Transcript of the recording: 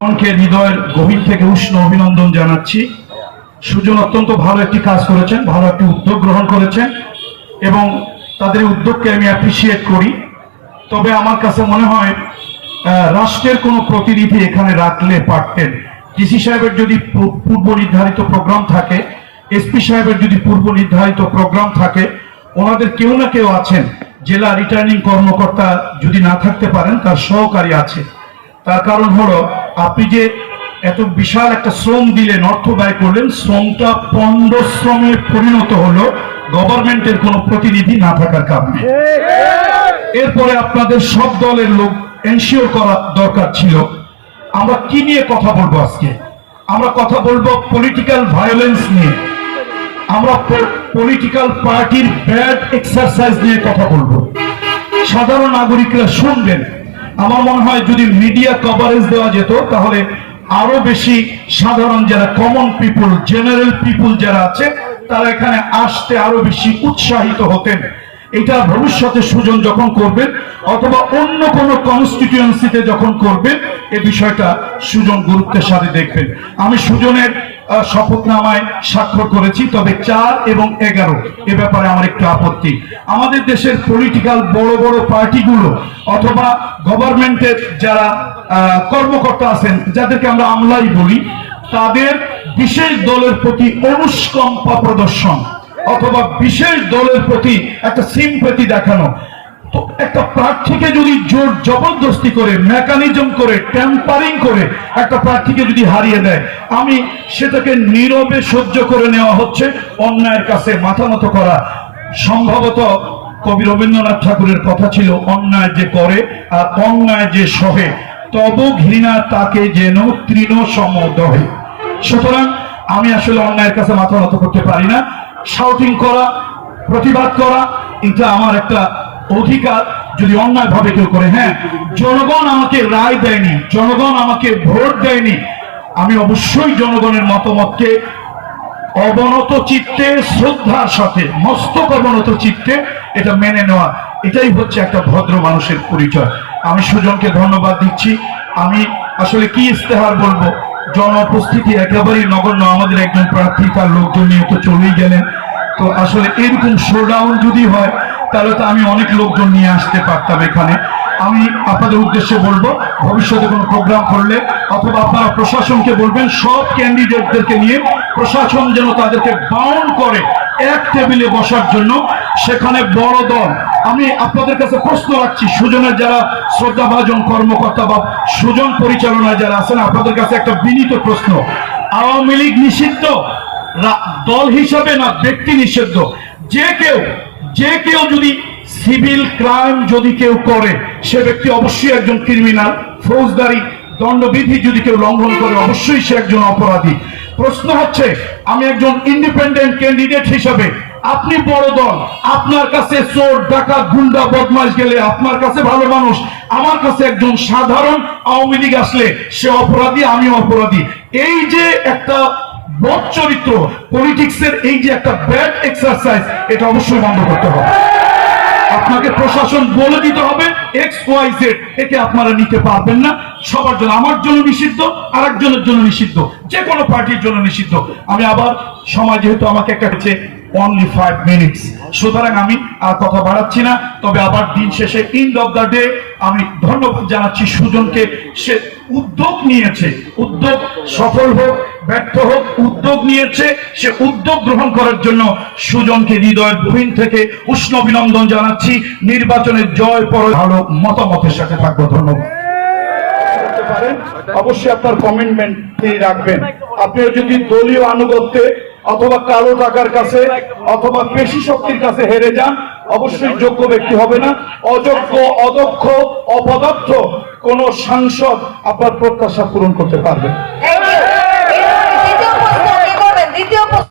হৃদয়ের গভীর থেকে উষ্ণ অভিনন্দন জানাচ্ছি। সুজন অত্যন্ত ভালো একটি কাজ করেছেন, ভালো একটি উদ্যোগ গ্রহণ করেছেন এবং তাদের উদ্যোগকে আমি অ্যাপ্রিসিয়েট করি। তবে আমার কাছে মনে হয় রাষ্ট্রের কোনো প্রতিনিধি এখানে রাখলে পারতেন। ডিসি সাহেবের যদি পূর্ব নির্ধারিত প্রোগ্রাম থাকে, এসপি সাহেবের যদি পূর্ব নির্ধারিত প্রোগ্রাম থাকে, ওনাদের কেউ না কেউ আছেন। জেলা রিটার্নিং কর্মকর্তা যদি না থাকতে পারেন, তার সহকারী আছে। তার কারণ হলো, আপনি যে এত বিশাল একটা শ্রম দিলেন, অর্থ ব্যয় করলেন, শ্রমটা পণ্ড শ্রমে পরিণত হলো গভর্নমেন্টের কোনো প্রতিনিধি না থাকার কারণে। এরপরে আপনাদের সব দলের লোক এনশিওর করা দরকার ছিল। আমরা কি নিয়ে কথা বলবো আজকে? আমরা কথা বলবো পলিটিক্যাল ভায়োলেন্স নিয়ে, আমরা পলিটিক্যাল পার্টির ব্যাড এক্সারসাইজ নিয়ে কথা বলবো। সাধারণ নাগরিকরা শুনবেন। আমার মনে হয় যদি মিডিয়া কভারেজ দেওয়া যেত, তাহলে আরো বেশি সাধারণ যারা কমন পিপুল, জেনারেল পিপুল যারা আছে, তারা এখানে আসতে আরো বেশি উৎসাহিত হতেন। এটা ভবিষ্যতে সুজন যখন করবেন অথবা অন্য কোনো কনস্টিটিউয়েন্সিতে যখন করবেন, এই বিষয়টা সুজন গুরুত্বের সাথে দেখবেন। আমি সুজনের শপথনামায় স্বাক্ষর করেছি, তবে 4 এবং 11 এ ব্যাপারে আমার একটু আপত্তি। আমাদের দেশের পলিটিক্যাল বড় বড় পার্টিগুলো অথবা গভর্নমেন্টের যারা কর্মকর্তা আছেন, যাদেরকে আমরা আমলাই বলি, তাদের বিশেষ দলের প্রতি অনুষ্কম্পা প্রদর্শন অথবা বিশেষ দলের প্রতি একটা সিম্প্যাথি দেখানো, তো একটা প্রার্থীকে যদি জোর জবরদস্তি করে, মেকানিজম করে, টেম্পারিং করে একটা প্রার্থীকে যদি হারিয়ে দেয়, আমি সেটাকে নীরবে সহ্য করে নেওয়া হচ্ছে অন্যায়ের কাছে মাথা নত করা। সম্ভবত কবি রবীন্দ্রনাথ ঠাকুরের কথা ছিল, অন্যায় যে করে আর অন্যায় যে সহে, তব ঘৃণা তাকে যেন তৃণ সমদহে। সুতরাং আমি আসলে অন্যায়ের কাছে মাথা নত করতে পারি না। শাউটিং করা, প্রতিবাদ করা, এটা আমার একটা অধিকার। যদি অন্যায় ভাবে কেউ করে, হ্যাঁ, জনগণ আমাকে রায় দেয়নি, জনগণ আমাকে ভোট দেয়নি, আমি অবশ্যই জনগণের মতামতকে অবনত চিত্তে, শ্রদ্ধার সাথে, মস্তক অবনত চিত্তে এটা মেনে নেওয়া, এটাই হচ্ছে একটা ভদ্র মানুষের পরিচয়। আমি সুজনকে ধন্যবাদ দিচ্ছি। আমি আসলে কি ইস্তেহার বলবো, জন উপস্থিতি একেবারেই নগণ্য। আমাদের একজন প্রার্থী, তার লোকজন নিয়ে তো চলেই গেলেন। তো আসলে এরকম শোডাউন যদি হয়, তাহলে তো আমি অনেক লোকজন নিয়ে আসতে পারতাম এখানে। আমি আপনাদের উদ্দেশ্যে বলবো, ভবিষ্যতে কোনো প্রোগ্রাম করলে অথবা আপনারা প্রশাসনকে বলবেন, সব ক্যান্ডিডেটদেরকে নিয়ে প্রশাসন যেন তাদেরকে বাউন্ড করে এক টেবিলে বসার জন্য। সেখানে বড় দল, আমি আপনাদের কাছে প্রশ্ন রাখছি, সুজনের যারা শ্রদ্ধাভাজন কর্মকর্তা বা সুজন পরিচালনায় যারা আছেন, আপনাদের কাছে একটা বিনীত প্রশ্ন, আওয়ামী লীগ নিষিদ্ধ দল হিসাবে না ব্যক্তি নিষিদ্ধ? যে কেউ যদি সিভিল ক্রাইম যদি কেউ করে, সে ব্যক্তি অবশ্যই একজন ক্রিমিনাল। ফৌজদারি দণ্ডবিধি যদি কেউ লঙ্ঘন করে, অবশ্যই সে একজন অপরাধী। প্রশ্ন হচ্ছে, আমি একজন ইন্ডিপেন্ডেন্ট ক্যান্ডিডেট হিসাবে, আপনি বড় দল, আপনার কাছে চোর, ডাকাত, গুন্ডা, বদমাশ গেলে আপনার কাছে ভালো মানুষ, আমার কাছে একজন সাধারণ আওয়ামী লীগ আসলে সে অপরাধী, আমিও অপরাধী। এই যে একটা বদ চরিত্র, পলিটিক্সের এই যে একটা ব্যাড এক্সারসাইজ, এটা অবশ্যই বন্ধ করতে হবে। আপনাকে প্রশাসন বলে দিতে হবে XYZ, একে আপনারা নিতে পারবেন না। সবার জন্য, আমার জন্য নিষিদ্ধ, আরেকজনের জন্য নিষিদ্ধ, যে কোনো পার্টির জন্য নিষিদ্ধ। আমি আবার, সময় যেহেতু আমাকে একটা হচ্ছে only 5 minutes, সুতরাং আমি আর কথা বাড়াচ্ছি না। তবে আবার দিন শেষে, এন্ড অফ দ্য ডে, আমি ধন্যবাদ জানাচ্ছি সুজনকে। সে উদ্যোগ নিয়েছে, উদ্যোগ সফল হোক ব্যর্থ হোক, উদ্যোগ নিয়েছে, সে উদ্যোগ গ্রহণ করার জন্য সুজনকে হৃদয়ের গভীর থেকে উষ্ণ অভিনন্দন জানাচ্ছি। নির্বাচনের জয় পরে ভালো মতামতের সাথে থাকবো। ধন্যবাদ। অবশ্যই আপনার কমিটমেন্ট তিনি রাখবেন। আপনি যদি দলীয় আনুগত্যে অথবা কালো টাকার কাছে অথবা পেশি শক্তির কাছে হেরে যান, অবশ্যই যোগ্য ব্যক্তি হবে না। অযোগ্য, অদক্ষ, অপদার্থ কোন সাংসদ আপনার প্রত্যাশা পূরণ করতে পারবে।